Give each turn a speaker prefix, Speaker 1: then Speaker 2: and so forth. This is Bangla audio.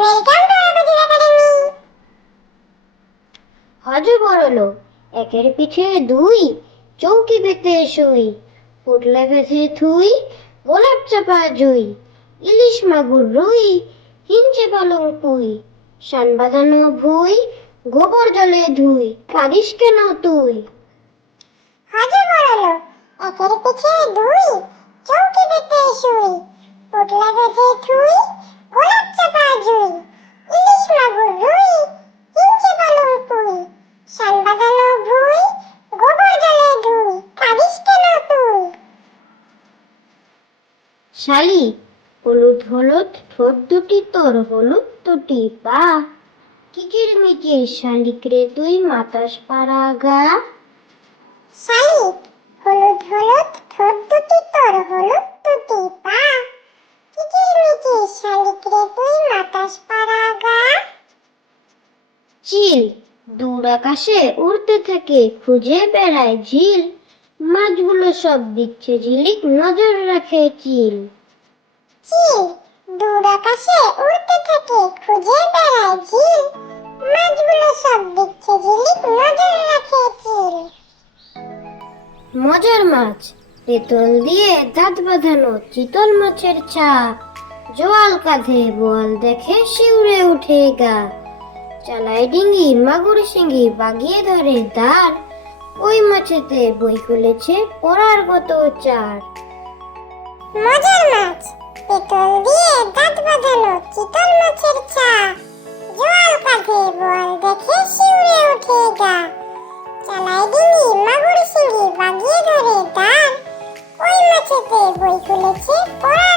Speaker 1: ওয়েলকাম আবাদির একাডেমি
Speaker 2: হজে বড়লো একের পিঠে দুই, চৌকি পেতে শুই। পুটলে বেঁধে থুই, গোলাপ চাপা জুই। ইলিশ মাগুর রুই, হিঞ্চে পালং পুই। শান বাঁধানো ভুই, গোবর জলে ধুই। কাঁদিস কেন তুই?
Speaker 1: হজে বড়লো একের পিছে দুই, চৌকি পেতে শুই। পুটলা বেঁধে থুই, গোলাপ চাপা জুই ইলিশ মাগুর রুই হিঞ্চে পালং পুই শান বাঁধানো ভুই গোবর জলে ধুই কাঁদিস কেন তুই
Speaker 2: শালি হলুদ হলুদ ঠোঁট দুটি তোর হলুদ দুটি পা কিচির মিচির শালিক রে তুই মাতাস পাড়া গা?
Speaker 1: শালিক হলুদ হলুদ ঠোঁট দুটি তোর হলুদ দুটি পা কিচির মিচির শালিক রে তুই মাতাস পাড়া গা?
Speaker 2: চিল দূর আকাশে উড়তে থাকে খুঁজে বেড়ায় ঝিল। মাছগুলো সব দিচ্ছে ঝিলিক নজর রাখে চিল
Speaker 1: চিল দূর আকাশে উড়তে থাকে খুঁজে বেড়ায় ঝিল। মাছগুলো সব দেখছে ঝিলিক নজর রাখে চিল
Speaker 2: মজার মাছ পেতল দিয়ে দাঁত বাঁধানো চিতল মাছের ছাপ। জোয়াল কাঁধে বোয়াল দেখে শিউরে উঠে গা। চালায় ডিঙ্গি মাগুর শিঙ্গি বাগিয়ে ধরে দাঁড়। ওই মাছেতে বই খুলেছে, পড়ার কত চার।
Speaker 1: মজার মাছ, পেটল দিয়ে দাঁত বাঁধানো চিতল মাছের চা। জল কাঁধে বল দেখে শিউরে উঠে গা। চালাই ডিঙি, মাগুর সিঙ্গি বাগিয়ে ধরে দাঁড় ওই মাছেতে বই খুলেছে, পড়ার